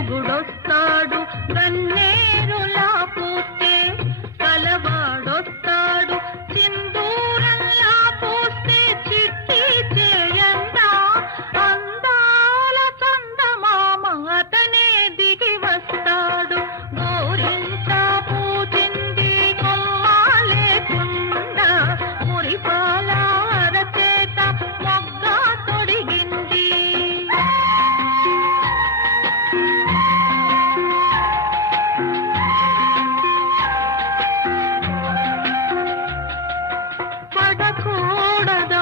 మొగుడొస్తాడు దన్నే கூடாத கூடாத